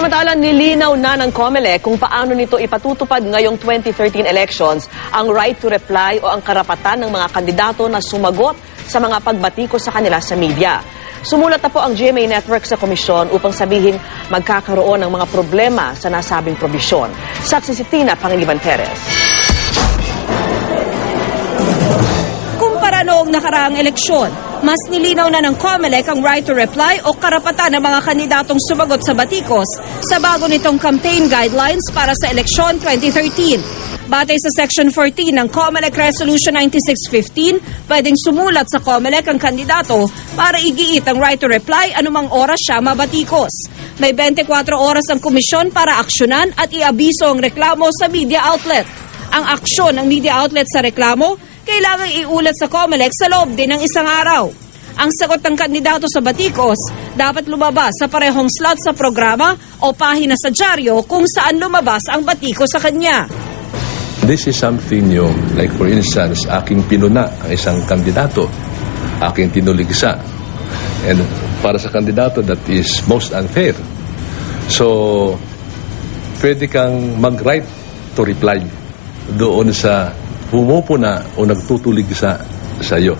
Samantala, nilinaw na ng COMELEC kung paano nito ipatutupad ngayong 2013 elections ang right to reply o ang karapatan ng mga kandidato na sumagot sa mga pagbatikos sa kanila sa media. Sumulat na po ang GMA Network sa komisyon upang sabihin magkakaroon ng mga problema sa nasabing probisyon. Saksi si Tina Pangiliban Perez. Kumpara noong nakaraang eleksyon, mas nilinaw na ng COMELEC ang right to reply o karapatan ng mga kandidatong sumagot sa batikos sa bago nitong campaign guidelines para sa eleksyon 2013. Batay sa Section 14 ng COMELEC Resolution 9615, pwedeng sumulat sa COMELEC ang kandidato para igiit ang right to reply anumang oras siya mabatikos. May 24 oras ang komisyon para aksyonan at iabiso ang reklamo sa media outlet. Ang aksyon ng media outlet sa reklamo, kailangang iulat sa COMELEC sa loob din ng isang araw. Ang sagot ng kandidato sa batikos dapat lumabas sa parehong slot sa programa o pahina sa dyaryo kung saan lumabas ang batikos sa kanya. This is something new. Like for instance, aking pinuna ang isang kandidato, aking tinuligsa. And para sa kandidato, that is most unfair. So, pwede kang mag-right to reply doon sa pumupuna o nagtutuligsa sa iyo.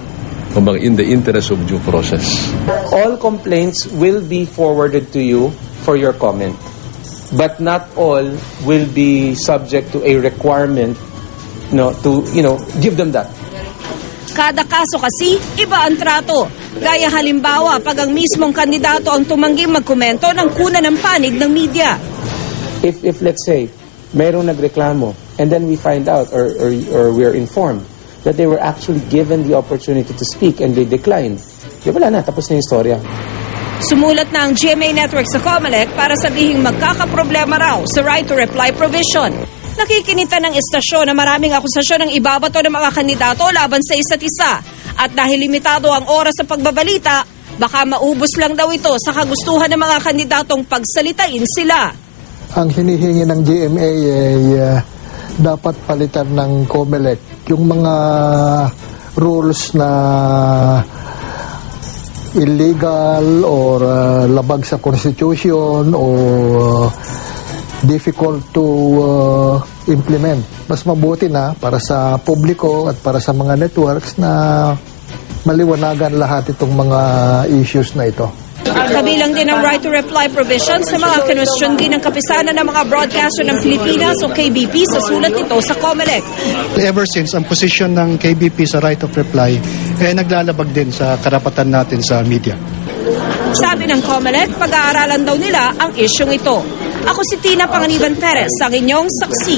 Kumbaga, in the interest of due process. All complaints will be forwarded to you for your comment. But not all will be subject to a requirement to give them that. Kada kaso kasi, iba ang trato. Gaya halimbawa, pag ang mismong kandidato ang tumangging magkomento ng kuna ng panig ng media. If let's say, mayroong nagreklamo, and then we find out or we're informed that they were actually given the opportunity to speak and they declined, wala na, tapos na yung istorya. Sumulat na ang GMA Network sa COMELEC para sabihing magkakaproblema raw sa right to reply provision. Nakikinita ng istasyon na maraming akusasyon ang ibabato ng mga kandidato laban sa isa't isa. At dahil limitado ang oras sa pagbabalita, baka maubos lang daw ito sa kagustuhan ng mga kandidatong pagsalitain sila. Ang hinihingi ng GMA ay dapat palitan ng COMELEC yung mga rules na illegal or labag sa Constitution or difficult to implement. Mas mabuti na para sa publiko at para sa mga networks na maliwanagan lahat itong mga issues na ito. Kabilang din ang right to reply provision sa mga kinwestiyon din ng kapisanan ng mga broadcaster ng Pilipinas o KBP sa sulat nito sa COMELEC. Ever since, ang posisyon ng KBP sa right of reply naglalabag din sa karapatan natin sa media. Sabi ng COMELEC, pag-aaralan daw nila ang isyong ito. Ako si Tina Pangiliban Perez, ang inyong saksi.